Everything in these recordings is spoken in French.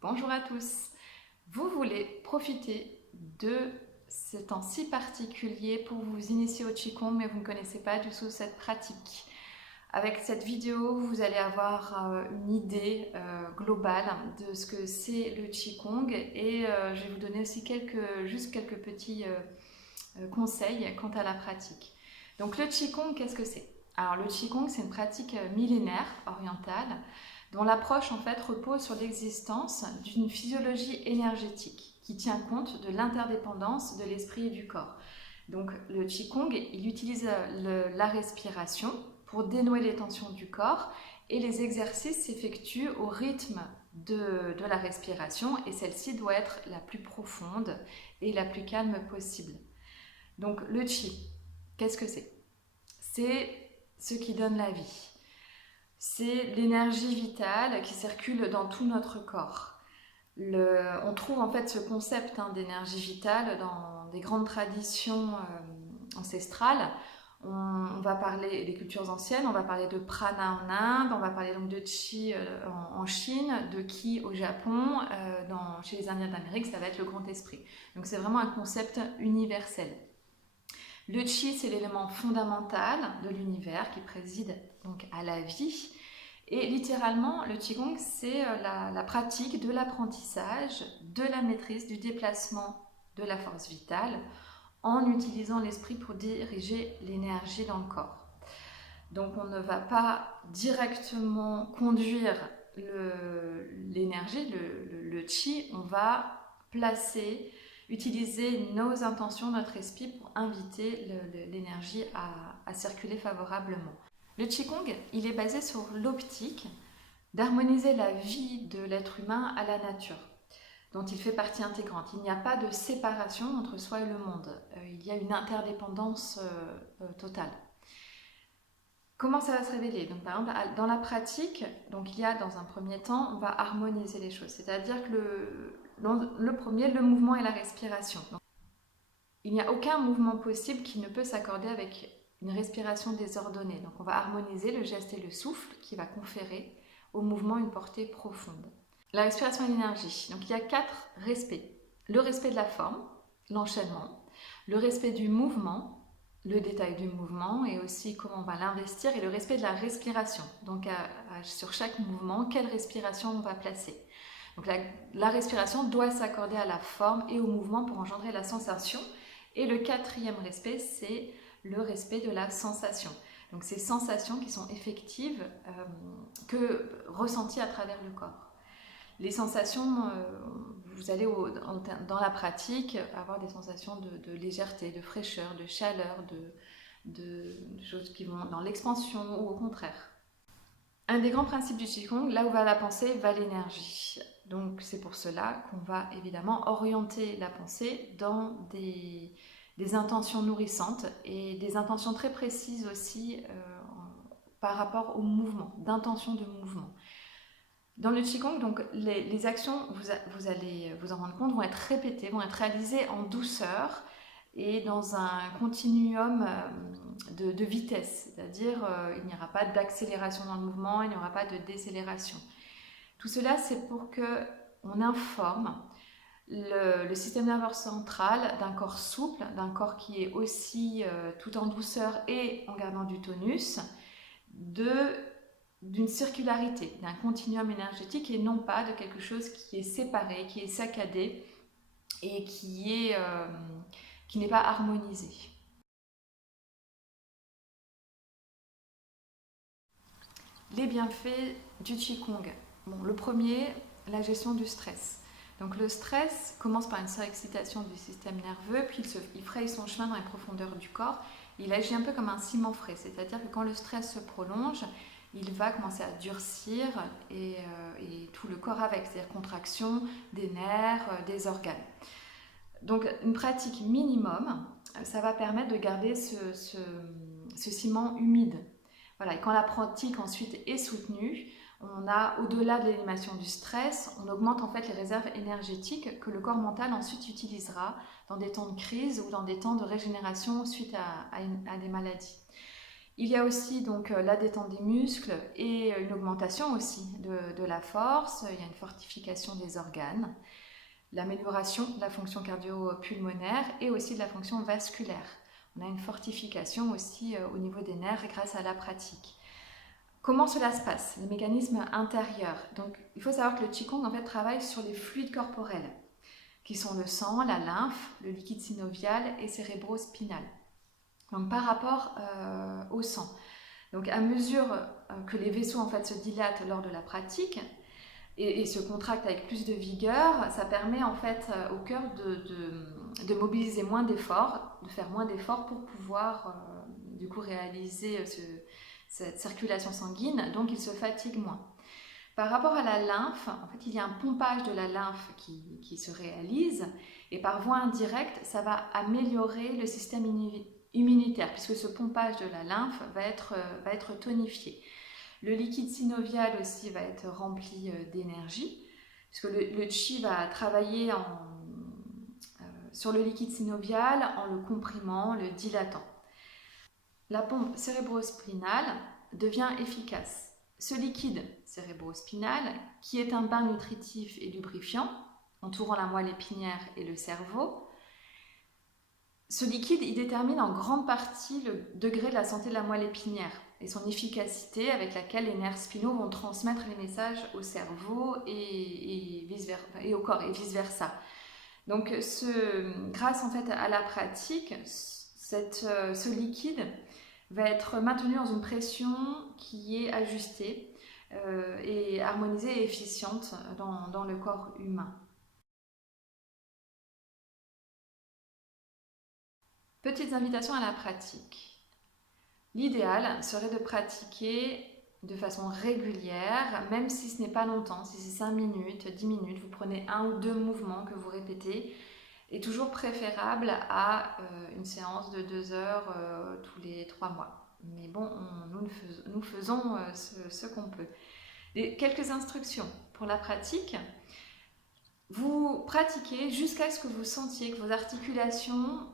Bonjour à tous. Vous voulez profiter de ce temps si particulier pour vous initier au Qigong, mais vous ne connaissez pas du tout cette pratique. Avec cette vidéo, vous allez avoir une idée globale de ce que c'est le Qigong et je vais vous donner aussi juste quelques petits conseils quant à la pratique. Donc le Qigong, qu'est-ce que c'est? Alors le Qigong, c'est une pratique millénaire orientale dont l'approche en fait repose sur l'existence d'une physiologie énergétique qui tient compte de l'interdépendance de l'esprit et du corps. Donc le Qigong, il utilise la respiration pour dénouer les tensions du corps et les exercices s'effectuent au rythme de la respiration et celle-ci doit être la plus profonde et la plus calme possible. Donc le Qi, qu'est-ce que c'est? C'est ce qui donne la vie. C'est l'énergie vitale qui circule dans tout notre corps. On trouve en fait ce concept d'énergie vitale dans des grandes traditions ancestrales. On va parler des cultures anciennes, on va parler de prana en Inde, on va parler donc de chi en Chine, de ki au Japon, chez les Indiens d'Amérique, ça va être le grand esprit. Donc c'est vraiment un concept universel. Le chi, c'est l'élément fondamental de l'univers qui préside donc à la vie. Et littéralement, le Qigong, c'est la pratique de l'apprentissage, de la maîtrise du déplacement de la force vitale en utilisant l'esprit pour diriger l'énergie dans le corps. Donc on ne va pas directement conduire l'énergie, le chi, on va utiliser nos intentions, notre esprit pour inviter l'énergie à circuler favorablement. Le Qigong, il est basé sur l'optique d'harmoniser la vie de l'être humain à la nature, dont il fait partie intégrante. Il n'y a pas de séparation entre soi et le monde. Il y a une interdépendance totale. Comment ça va se révéler? Donc, par exemple, dans la pratique, donc, il y a dans un premier temps, on va harmoniser les choses. C'est-à-dire que le premier, le mouvement et la respiration. Donc, il n'y a aucun mouvement possible qui ne peut s'accorder avec une respiration désordonnée. Donc on va harmoniser le geste et le souffle qui va conférer au mouvement une portée profonde. La respiration et l'énergie. Donc il y a 4 respects. Le respect de la forme, l'enchaînement, le respect du mouvement, le détail du mouvement et aussi comment on va l'investir et le respect de la respiration. Donc sur chaque mouvement, quelle respiration on va placer. Donc la respiration doit s'accorder à la forme et au mouvement pour engendrer la sensation. Et le 4e respect, c'est le respect de la sensation. Donc ces sensations qui sont effectives, ressenties à travers le corps. Les sensations, vous allez dans la pratique avoir des sensations de légèreté, de fraîcheur, de chaleur, de choses qui vont dans l'expansion ou au contraire. Un des grands principes du Qigong, là où va la pensée, va l'énergie. Donc c'est pour cela qu'on va évidemment orienter la pensée dans des intentions nourrissantes et des intentions très précises aussi par rapport au mouvement, d'intention de mouvement. Dans le Qigong, donc, les actions, vous allez vous en rendre compte, vont être répétées, vont être réalisées en douceur et dans un continuum de vitesse, c'est-à-dire il n'y aura pas d'accélération dans le mouvement, il n'y aura pas de décélération. Tout cela, c'est pour qu'on informe le système nerveux central d'un corps souple, d'un corps qui est aussi tout en douceur et en gardant du tonus, d'une circularité, d'un continuum énergétique et non pas de quelque chose qui est séparé, qui est saccadé et qui n'est pas harmonisé. Les bienfaits du Qigong. Bon, le premier, la gestion du stress. Donc le stress commence par une surexcitation du système nerveux, puis il fraye son chemin dans les profondeurs du corps. Il agit un peu comme un ciment frais, c'est-à-dire que quand le stress se prolonge, il va commencer à durcir et tout le corps avec, c'est-à-dire contraction des nerfs, des organes. Donc une pratique minimum, ça va permettre de garder ce ciment humide. Voilà, et quand la pratique ensuite est soutenue, on a, au-delà de l'élimination du stress, on augmente en fait les réserves énergétiques que le corps mental ensuite utilisera dans des temps de crise ou dans des temps de régénération suite à des maladies. Il y a aussi donc la détente des muscles et une augmentation aussi de la force. Il y a une fortification des organes, l'amélioration de la fonction cardio-pulmonaire et aussi de la fonction vasculaire. On a une fortification aussi au niveau des nerfs grâce à la pratique. Comment cela se passe? Les mécanismes intérieurs. Donc, il faut savoir que le Qigong en fait travaille sur les fluides corporels, qui sont le sang, la lymphe, le liquide synovial et cérébro-spinal. Donc, par rapport au sang. Donc, à mesure que les vaisseaux en fait se dilatent lors de la pratique et se contractent avec plus de vigueur, ça permet en fait au cœur de mobiliser moins d'efforts, de faire moins d'efforts pour pouvoir du coup réaliser cette circulation sanguine, donc il se fatigue moins. Par rapport à la lymphe, en fait, il y a un pompage de la lymphe qui se réalise et par voie indirecte, ça va améliorer le système immunitaire puisque ce pompage de la lymphe va être tonifié. Le liquide synovial aussi va être rempli d'énergie puisque le Qi va travailler sur le liquide synovial en le comprimant, le dilatant. La pompe cérébro-spinale devient efficace. Ce liquide cérébro-spinal, qui est un bain nutritif et lubrifiant, entourant la moelle épinière et le cerveau, ce liquide, il détermine en grande partie le degré de la santé de la moelle épinière et son efficacité avec laquelle les nerfs spinaux vont transmettre les messages au cerveau et au corps et vice-versa. Donc, grâce en fait à la pratique, ce liquide va être maintenu dans une pression qui est ajustée et harmonisée et efficiente dans le corps humain. Petites invitations à la pratique. L'idéal serait de pratiquer de façon régulière, même si ce n'est pas longtemps, si c'est 5 minutes, 10 minutes, vous prenez 1 ou 2 mouvements que vous répétez, est toujours préférable à une séance de 2 heures tous les 3 mois. Mais bon, nous faisons ce qu'on peut. Quelques instructions pour la pratique. Vous pratiquez jusqu'à ce que vous sentiez que vos articulations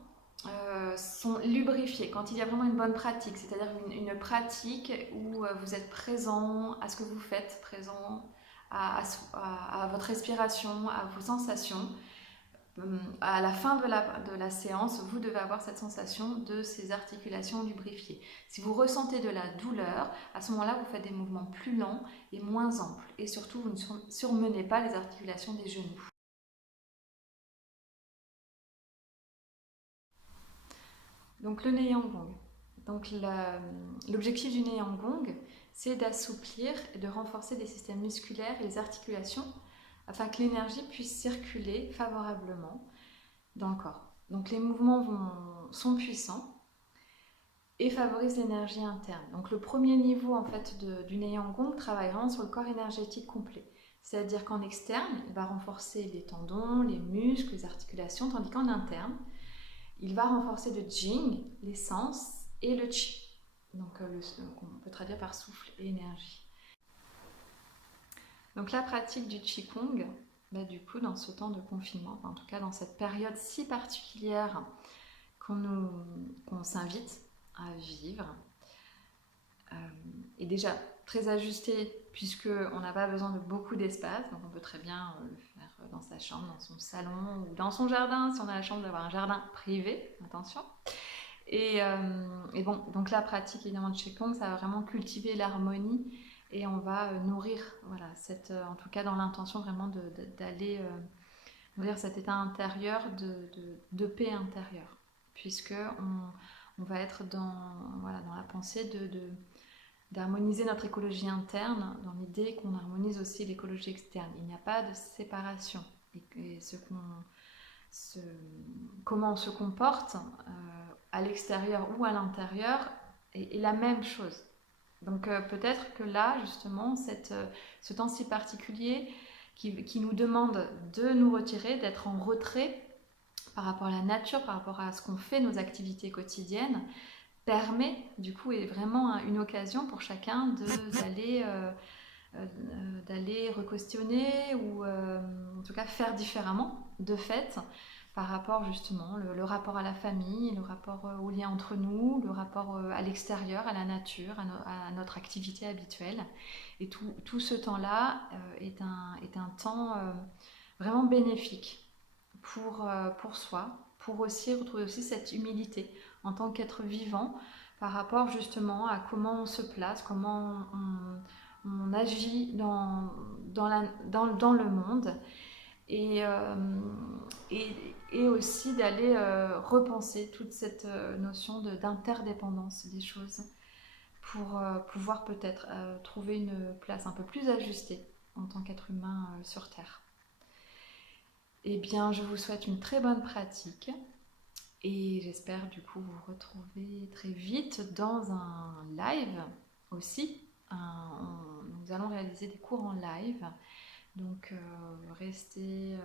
sont lubrifiées, quand il y a vraiment une bonne pratique, c'est-à-dire une pratique où vous êtes présent à ce que vous faites, présent à votre respiration, à vos sensations. À la fin de la séance, vous devez avoir cette sensation de ces articulations lubrifiées. Si vous ressentez de la douleur, à ce moment-là, vous faites des mouvements plus lents et moins amples. Et surtout, vous ne surmenez pas les articulations des genoux. Donc le Neiyang-gong. Donc l'objectif du Neiyang-gong, c'est d'assouplir et de renforcer les systèmes musculaires et les articulations afin que l'énergie puisse circuler favorablement dans le corps. Donc les mouvements sont puissants et favorisent l'énergie interne. Donc le premier niveau en fait du Neiyang-gong travaille vraiment sur le corps énergétique complet. C'est-à-dire qu'en externe, il va renforcer les tendons, les muscles, les articulations, tandis qu'en interne, il va renforcer le Jing, l'essence et le Qi. Donc on peut traduire par souffle et énergie. Donc la pratique du Qigong, du coup, dans ce temps de confinement, en tout cas dans cette période si particulière qu'on s'invite à vivre, est déjà très ajustée puisqu'on n'a pas besoin de beaucoup d'espace, donc on peut très bien le faire dans sa chambre, dans son salon ou dans son jardin, si on a la chance d'avoir un jardin privé, attention. Et bon, donc la pratique évidemment de Qigong, ça va vraiment cultiver l'harmonie et on va nourrir, voilà, en tout cas dans l'intention vraiment d'aller nourrir cet état intérieur de paix intérieure, puisque on va être dans la pensée d'harmoniser notre écologie interne, dans l'idée qu'on harmonise aussi l'écologie externe. Il n'y a pas de séparation. Et comment on se comporte à l'extérieur ou à l'intérieur est la même chose. Donc peut-être que là, justement, ce temps si particulier qui nous demande de nous retirer, d'être en retrait par rapport à la nature, par rapport à ce qu'on fait, nos activités quotidiennes, permet, du coup, est vraiment une occasion pour chacun d'aller re-questionner ou en tout cas faire différemment, de fait, par rapport justement, le rapport à la famille, le rapport au lien entre nous, le rapport à l'extérieur, à la nature, à notre activité habituelle. Et tout ce temps-là est un temps vraiment bénéfique pour soi, pour aussi retrouver aussi cette humilité en tant qu'être vivant par rapport justement à comment on se place, comment on agit dans le monde et, et aussi d'aller repenser toute cette notion d'interdépendance des choses pour pouvoir peut-être trouver une place un peu plus ajustée en tant qu'être humain sur Terre. Eh bien, je vous souhaite une très bonne pratique et j'espère du coup vous retrouver très vite dans un live aussi. Nous allons réaliser des cours en live, donc restez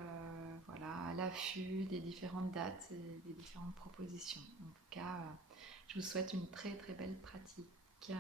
voilà, à l'affût des différentes dates et des différentes propositions. En tout cas, je vous souhaite une très très belle pratique.